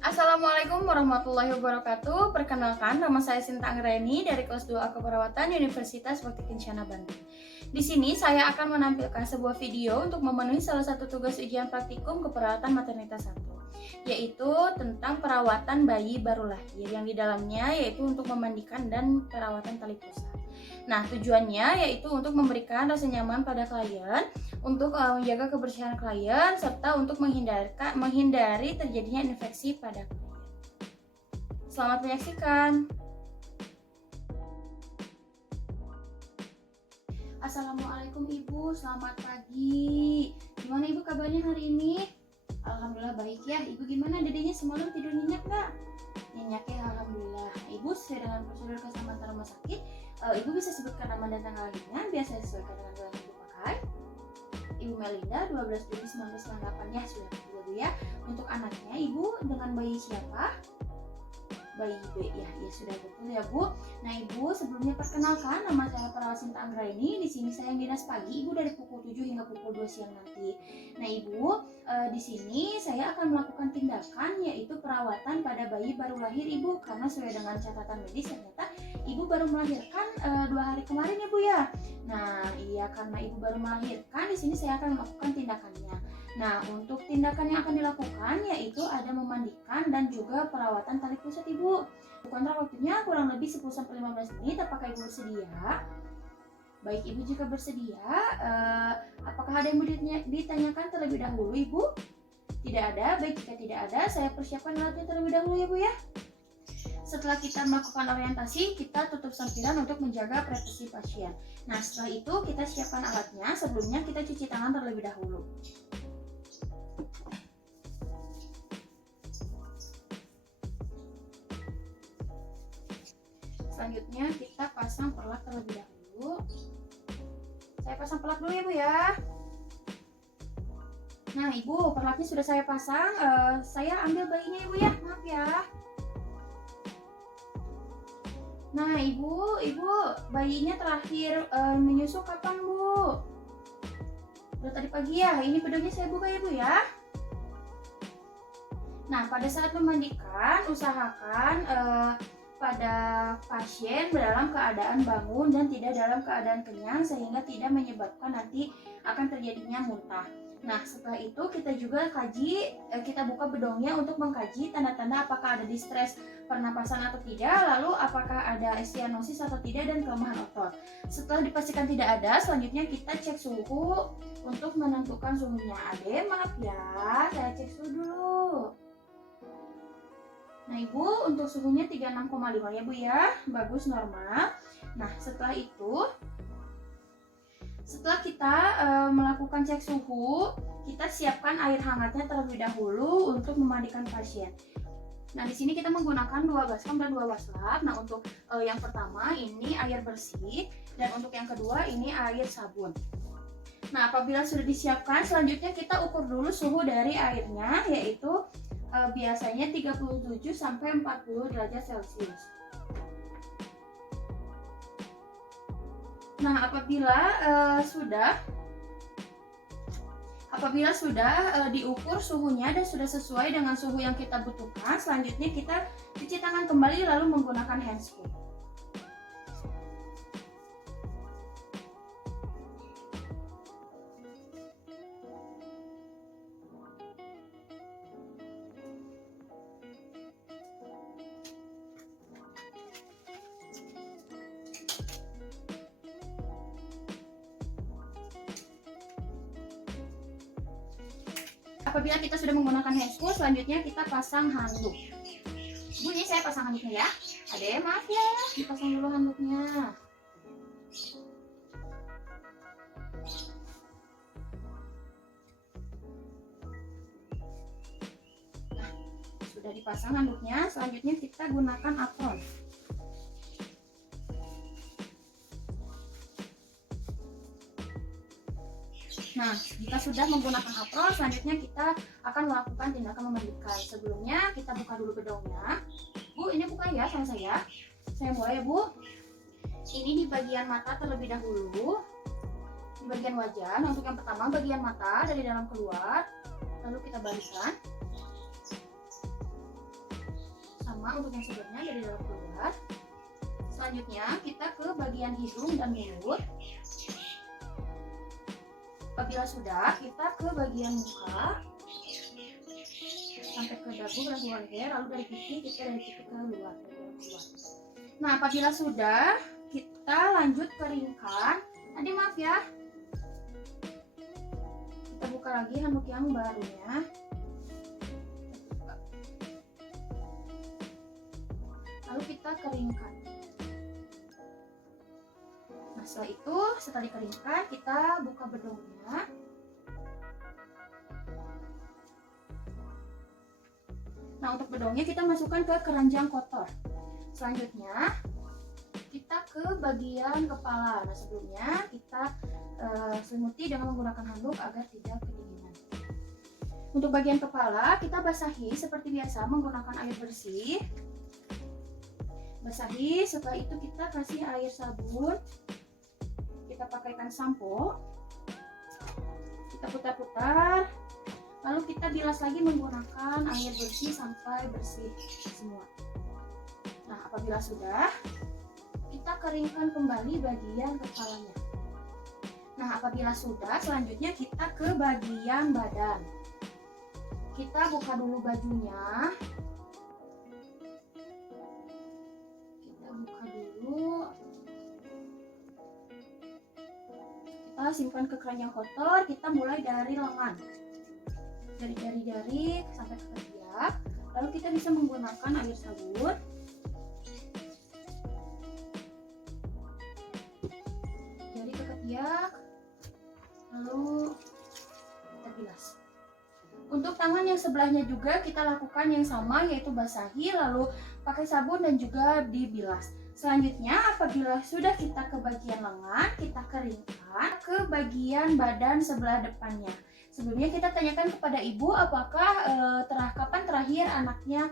Assalamualaikum warahmatullahi wabarakatuh. Perkenalkan, nama saya Sinta Anggreni dari kelas 2A Keperawatan Universitas Bakti Kencana Bandung. Di sini saya akan menampilkan sebuah video untuk memenuhi salah satu tugas ujian praktikum keperawatan maternitas 1, yaitu tentang perawatan bayi baru lahir, yang di dalamnya yaitu untuk memandikan dan perawatan tali pusar. Nah, tujuannya yaitu untuk memberikan rasa nyaman pada klien, untuk menjaga kebersihan klien, serta untuk menghindari terjadinya infeksi pada klien. Selamat menyaksikan. Assalamualaikum Ibu, selamat pagi. Gimana Ibu kabarnya hari ini? Alhamdulillah baik ya. Ibu gimana, dedenya semalam tidur nyenyak nggak? Nyenyak ya, alhamdulillah. Ibu sesuai dengan prosedur keselamatan rumah sakit, Ibu bisa sebutkan nama dan tanggal lahirnya, biasa disesuaikan dengan bulan yang Ibu pakai. Ibu Melinda 12 Juli 1998 ya, sudah Bu ya. Untuk anaknya Ibu dengan bayi siapa? Bayi B ya, sudah betul ya Bu. Nah Ibu, sebelumnya perkenalkan, nama saya Perawat Sinta Anggreni. Di sini saya yang dinas pagi Ibu dari pukul 7 hingga pukul 2 siang nanti. Nah Ibu, di sini saya akan melakukan tindakan yaitu perawatan pada bayi baru lahir Ibu, karena sesuai dengan catatan medis ternyata Ibu baru melahirkan 2 hari kemarin ya Bu ya. Nah iya, karena Ibu baru melahirkan, di sini saya akan melakukan tindakannya. Nah, untuk tindakan yang akan dilakukan yaitu ada memandikan dan juga perawatan tali pusat Ibu. Kontrak waktunya kurang lebih 10-15 menit. Apakah Ibu bersedia? Baik, Ibu jika bersedia, apakah ada yang mau ditanyakan terlebih dahulu Ibu? Tidak ada. Baik, jika tidak ada, saya persiapkan alatnya terlebih dahulu ya Bu ya. Setelah kita melakukan orientasi, kita tutup sampiran untuk menjaga privasi pasien. Nah, setelah itu kita siapkan alatnya. Sebelumnya kita cuci tangan terlebih dahulu. Selanjutnya kita pasang pelat terlebih dahulu. Saya pasang pelat dulu ya Bu ya. Nah Ibu, pelatnya sudah saya pasang. Saya ambil bayinya ya Bu ya, maaf ya. Nah Ibu bayinya terakhir menyusu kapan Bu? Udah tadi pagi ya. Ini bedanya saya buka ya Bu ya. Nah pada saat memandikan, usahakan pada pasien dalam keadaan bangun dan tidak dalam keadaan kenyang, sehingga tidak menyebabkan nanti akan terjadinya muntah. Nah setelah itu kita juga kita buka bedongnya untuk mengkaji tanda-tanda apakah ada distres pernapasan atau tidak, lalu apakah ada cyanosis atau tidak, dan kelemahan otot. Setelah dipastikan tidak ada, selanjutnya kita cek suhu untuk menentukan suhunya. Ade maaf ya, saya cek suhu dulu. Nah Ibu, untuk suhunya 36,5 ya Bu ya, bagus, normal. Nah setelah itu, setelah kita melakukan cek suhu, kita siapkan air hangatnya terlebih dahulu untuk memandikan pasien. Nah di sini kita menggunakan 2 baskom dan 2 waslap. Nah untuk yang pertama ini air bersih, dan untuk yang kedua ini air sabun. Nah apabila sudah disiapkan, selanjutnya kita ukur dulu suhu dari airnya, yaitu biasanya 37-40 derajat Celcius. Nah, apabila sudah diukur suhunya dan sudah sesuai dengan suhu yang kita butuhkan, selanjutnya kita cuci tangan kembali lalu menggunakan handscoon. Apabila kita sudah menggunakan handscoon, selanjutnya kita pasang handuk. Bu, ini saya pasang handuknya ya. Ade, maaf ya, dipasang dulu handuknya. Nah, sudah dipasang handuknya, selanjutnya kita gunakan apron. Nah, jika sudah menggunakan apron, selanjutnya kita akan melakukan tindakan memandikan. Sebelumnya kita buka dulu bedongnya. Bu, ini buka ya sama saya. Saya mulai ya Bu. Ini di bagian mata terlebih dahulu. Di bagian wajah. Nah, untuk yang pertama bagian mata dari dalam keluar. Lalu kita balikkan. sama untuk yang sebelumnya, dari dalam keluar. Selanjutnya kita ke bagian hidung dan mulut. Apabila sudah, kita ke bagian muka sampai ke dagu dan leher, lalu dari pipi kita dari pipi ke luar. Nah, apabila sudah, kita lanjut keringkan. Tadi maaf ya, kita buka lagi handuk yang barunya. Lalu kita keringkan. Nah, setelah dikeringkan, kita buka bedongnya. Nah, untuk bedongnya kita masukkan ke keranjang kotor. Selanjutnya kita ke bagian kepala. Nah, sebelumnya kita selimuti dengan menggunakan handuk agar tidak kedinginan. Untuk bagian kepala kita basahi seperti biasa menggunakan air bersih. Basahi, setelah itu kita kasih air sabun. Kita pakaikan sampo. Kita putar-putar. Lalu kita bilas lagi menggunakan air bersih sampai bersih semua. Nah, apabila sudah, kita keringkan kembali bagian kepalanya. Nah, apabila sudah, selanjutnya kita ke bagian badan. Kita buka dulu bajunya. Kita buka dulu. Kita simpan ke keranjang kotor. Kita mulai dari lengan. Dari jari-jari sampai ke ketiak. Lalu kita bisa menggunakan air sabun. Jari ke ketiak. Lalu kita bilas. Untuk tangan yang sebelahnya juga kita lakukan yang sama, yaitu basahi lalu pakai sabun dan juga dibilas. Selanjutnya apabila sudah kita ke bagian lengan, kita keringkan ke bagian badan sebelah depannya. Sebelumnya kita tanyakan kepada ibu apakah kapan terakhir anaknya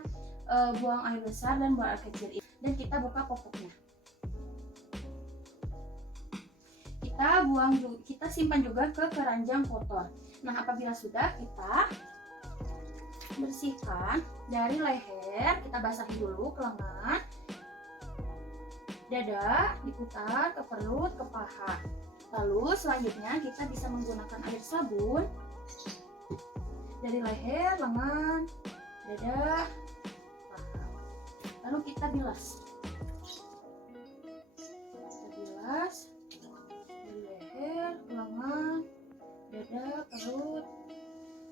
buang air besar dan buang air kecil, dan kita buka popoknya. Kita simpan juga ke keranjang kotor. Nah, apabila sudah, kita bersihkan dari leher, kita basahi dulu ke lengan, dada, diputar ke perut, ke paha. Lalu selanjutnya kita bisa menggunakan air sabun dari leher, lengan, dada, paha. Lalu kita bilas. Dari leher, lengan, dada, perut,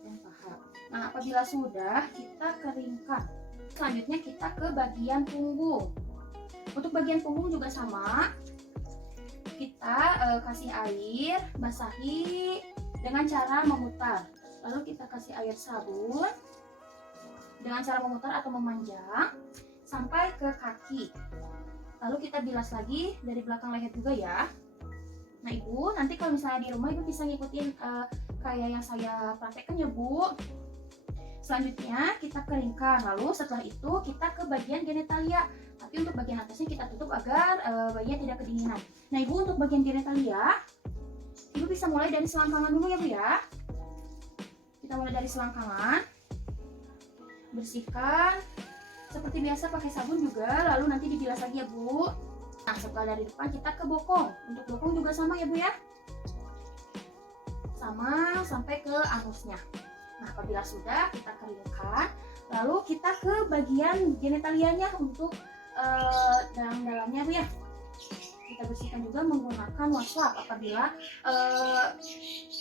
dan paha. Nah, apabila sudah, kita keringkan. Selanjutnya kita ke bagian punggung. Untuk bagian punggung juga sama. Kita kasih air, basahi dengan cara memutar. Lalu kita kasih air sabun dengan cara memutar atau memanjang sampai ke kaki. Lalu kita bilas lagi dari belakang leher juga ya. Nah, ibu, nanti kalau misalnya di rumah ibu bisa ngikutin kayak yang saya praktekkan ya, Bu. Selanjutnya kita keringkan. Lalu setelah itu kita ke bagian genitalia. Tapi untuk bagian atasnya kita tutup agar bayinya tidak kedinginan. Nah, ibu, untuk bagian genitalia, ibu bisa mulai dari selangkangan dulu ya, Bu ya. Kita mulai dari selangkangan. Bersihkan seperti biasa pakai sabun juga, lalu nanti dibilas lagi ya, Bu. Nah, setelah dari depan kita ke bokong. Untuk bokong juga sama ya, Bu ya. Sama sampai ke anusnya. Nah, apabila sudah, kita keringkan. Lalu kita ke bagian genitalianya untuk dalam-dalamnya, Bu ya. Kita bersihkan juga menggunakan washcloth. Apabila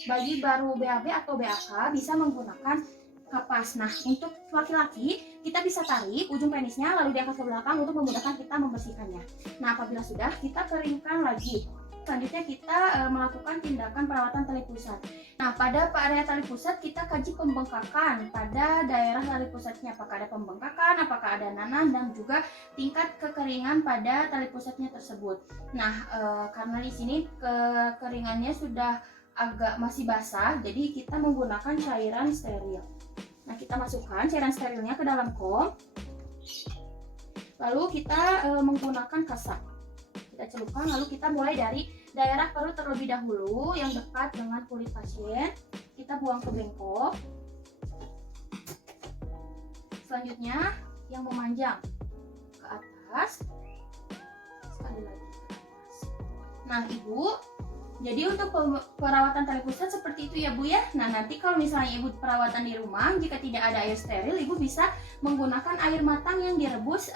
bayi baru BAB atau BAK bisa menggunakan kapas. Nah, untuk laki-laki kita bisa tarik ujung penisnya lalu diangkat ke belakang untuk memudahkan kita membersihkannya. Nah, apabila sudah, kita keringkan lagi. Selanjutnya kita melakukan tindakan perawatan tali pusat. Nah, pada area tali pusat kita kaji pembengkakan pada daerah tali pusatnya. Apakah ada pembengkakan, apakah ada nanah, dan juga tingkat kekeringan pada tali pusatnya tersebut. Nah, karena di sini kekeringannya sudah agak masih basah, jadi kita menggunakan cairan steril. Nah, kita masukkan cairan sterilnya ke dalam kom. Lalu kita menggunakan kasak. Kita celupkan, lalu kita mulai dari daerah perut terlebih dahulu yang dekat dengan kulit pasien. Kita buang ke bengkok. Selanjutnya yang memanjang. atas. Sekali lagi ke atas. Nah Ibu, jadi untuk perawatan tali pusat seperti itu ya Bu ya. Nah nanti kalau misalnya Ibu perawatan di rumah, jika tidak ada air steril, Ibu bisa menggunakan air matang yang direbus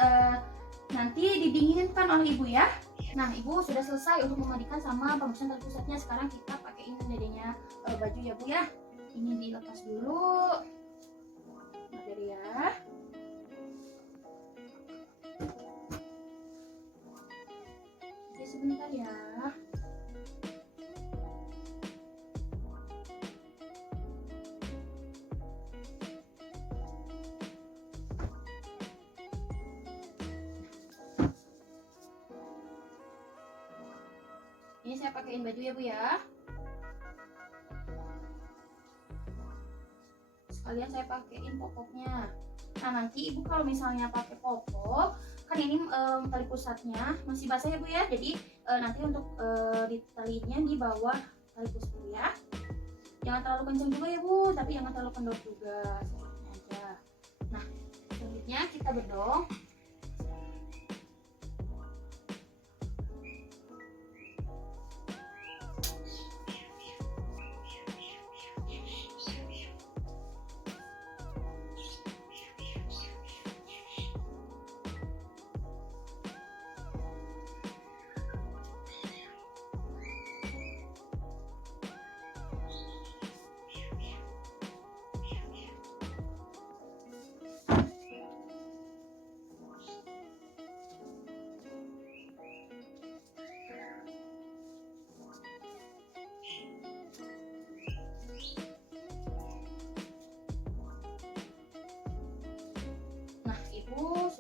nanti didinginkan oleh Ibu ya. Nah Ibu sudah selesai untuk memandikan sama pembersihan tali pusatnya. Sekarang kita pakaiin dedenya baju ya Bu ya. Ini dilepas dulu. Bentar ya. Oke sebentar ya. Ini saya pakaiin baju ya Bu ya. Sekalian saya pakaiin popoknya. Nah nanti Ibu kalau misalnya pakai popok, kan ini tali pusatnya masih basah ya Bu ya. Jadi nanti untuk ditalinya di bawah tali pusat ya. Jangan terlalu kencang juga ya Bu, tapi jangan terlalu kendor juga, seperti aja. Nah selanjutnya kita bedong.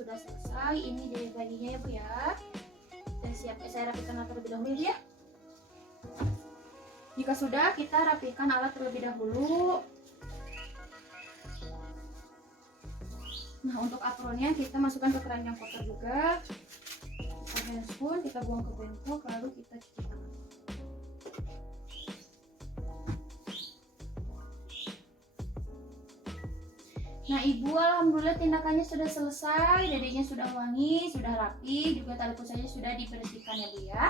Sudah selesai, ini dari baginya ya Bu ya. Dan saya rapikan alat terlebih dahulu ya. Jika sudah, kita rapikan alat terlebih dahulu. Nah untuk apronnya kita masukkan ke keranjang kotor juga. Kita handscoon, kita buang ke bengkok, lalu kita cuci tangan. Nah Ibu, alhamdulillah tindakannya sudah selesai, dedenya sudah wangi, sudah rapi, juga tali pusatnya sudah dibersihkan ya Bu ya.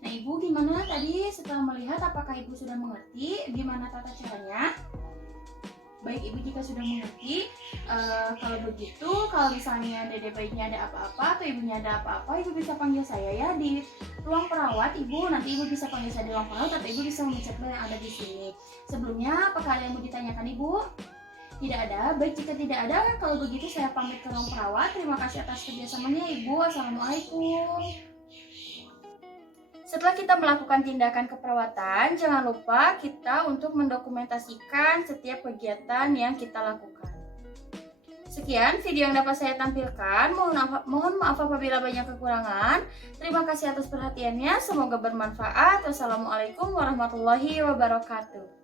Nah Ibu gimana tadi setelah melihat, apakah Ibu sudah mengerti gimana tata caranya? Baik Ibu jika sudah mengerti, kalau begitu kalau misalnya dede bayinya ada apa-apa atau ibunya ada apa-apa, Ibu bisa panggil saya ya di ruang perawat Ibu. Nanti Ibu bisa panggil saya di ruang perawat atau Ibu bisa mengecek yang ada di sini. Sebelumnya apakah ada yang mau ditanyakan Ibu? Tidak ada. Baik jika tidak ada, kalau begitu saya pamit ke ruang perawat. Terima kasih atas kerjasamanya Ibu. Assalamualaikum. Setelah kita melakukan tindakan keperawatan, jangan lupa kita untuk mendokumentasikan setiap kegiatan yang kita lakukan. Sekian video yang dapat saya tampilkan. Mohon maaf apabila banyak kekurangan. Terima kasih atas perhatiannya. Semoga bermanfaat. Wassalamualaikum warahmatullahi wabarakatuh.